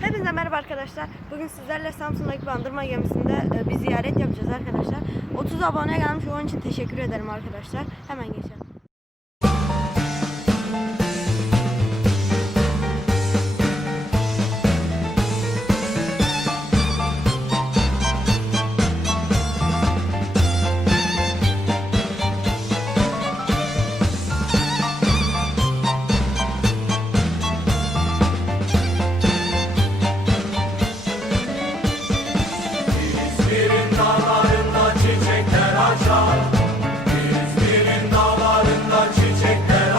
Hepinize merhaba arkadaşlar. Bugün sizlerle Samsun'daki bandırma gemisinde e, bir ziyaret yapacağız arkadaşlar. 30 abone gelmiş. Onun için teşekkür ederim arkadaşlar. Hemen geçelim.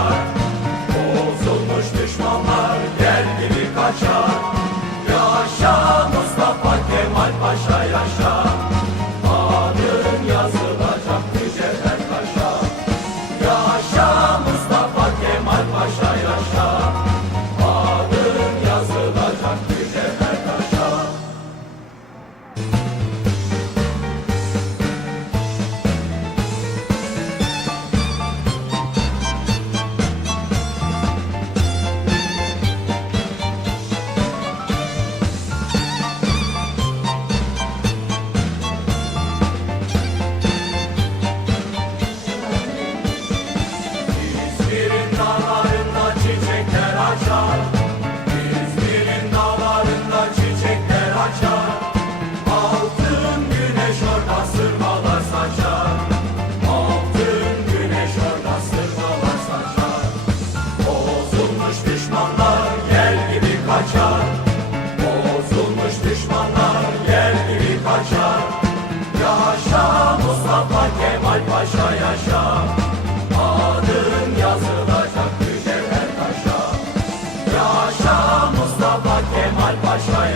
heart.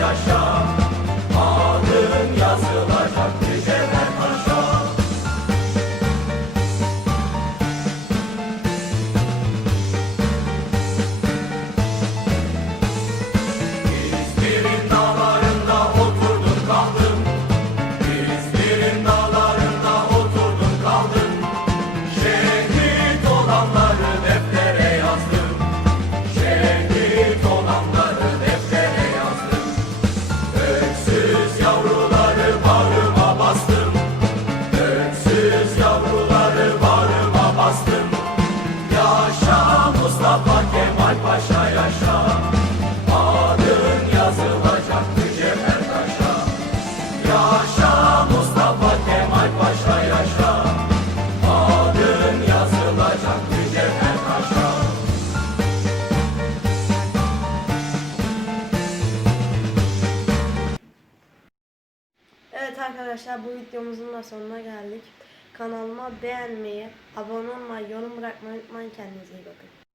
yaşa. Evet arkadaşlar bu videomuzun da sonuna geldik. Kanalıma beğenmeyi, abone olmayı, yorum bırakmayı unutmayın. Kendinize iyi bakın.